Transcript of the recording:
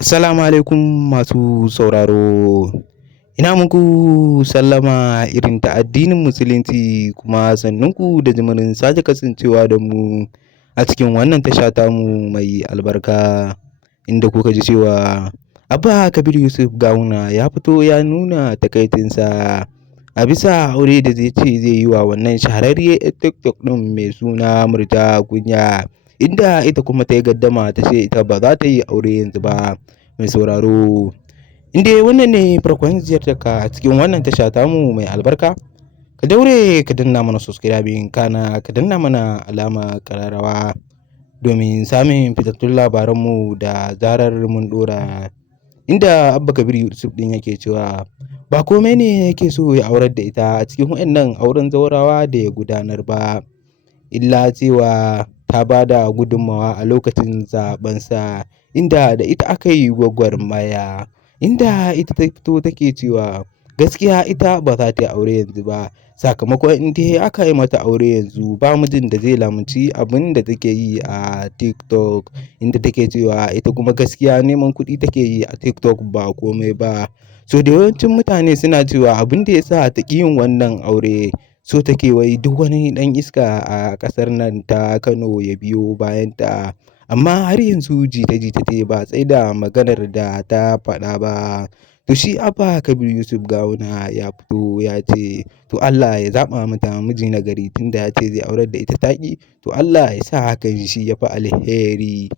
Assalamu alaikum masu sauraro. Ina muku sallama irin ta addinin Musulunci kuma sannunku da jimirin sake kasancewa da mu a cikin wannan tasha tamu mai albarka inda kuka ji cewa Abba Kabir Yusuf Gawuna ya fito ya nuna takaicinsa a bisa aure da zai ce zai yi wa wannan shahararriyar TikTok ɗin mai suna Murja Kunya. Inda ita kuma ta yi gaddama ta ce ita ba za ta yi aure yanzu ba. Mai sauraro, inda wannan ne farkon ziyartarka a cikin wannan tasha tamu mai albarka, ka daure ka danna mana subscribing kana ka danna mana alama kararrawa domin samun fitattun labaranmu da zarar mun dora. Inda Abba Kabir Yusuf din yake cewa ba komai ne yake so ya aurar da ita a cikin waɗannan auren zaurawa da ya gudanar ba, illa cewa ta ba da gudunmawa a lokacin zaɓensa, inda da ita aka yi gwagwarmaya, inda ita ta fito take cewa gaskiya ita ba za ta yi aure yanzu ba, sakamakon in dai aka yi mata aure yanzu ba mijin da zai lamunci abin da take yi a TikTok. Inda take cewa ita kuma gaskiya neman kuɗi take yi a TikTok ba komai ba. So da yawancin mutane suna cewa abin da ya sa ta ƙi yin wannan aure, so take wai duk wani ɗan iska a ƙasar nan ta Kano ya biyo bayanta. Amma har yanzu jita-jita ce ba tsaida maganar da ta faɗa ba. To shi Abba Kabir Yusuf Gawuna ya fito ya ce to Allah ya zaɓa mata miji na gari, tunda ya ce zai aurar da ita taƙi, to Allah ya sa hakan shi ya fi alheri.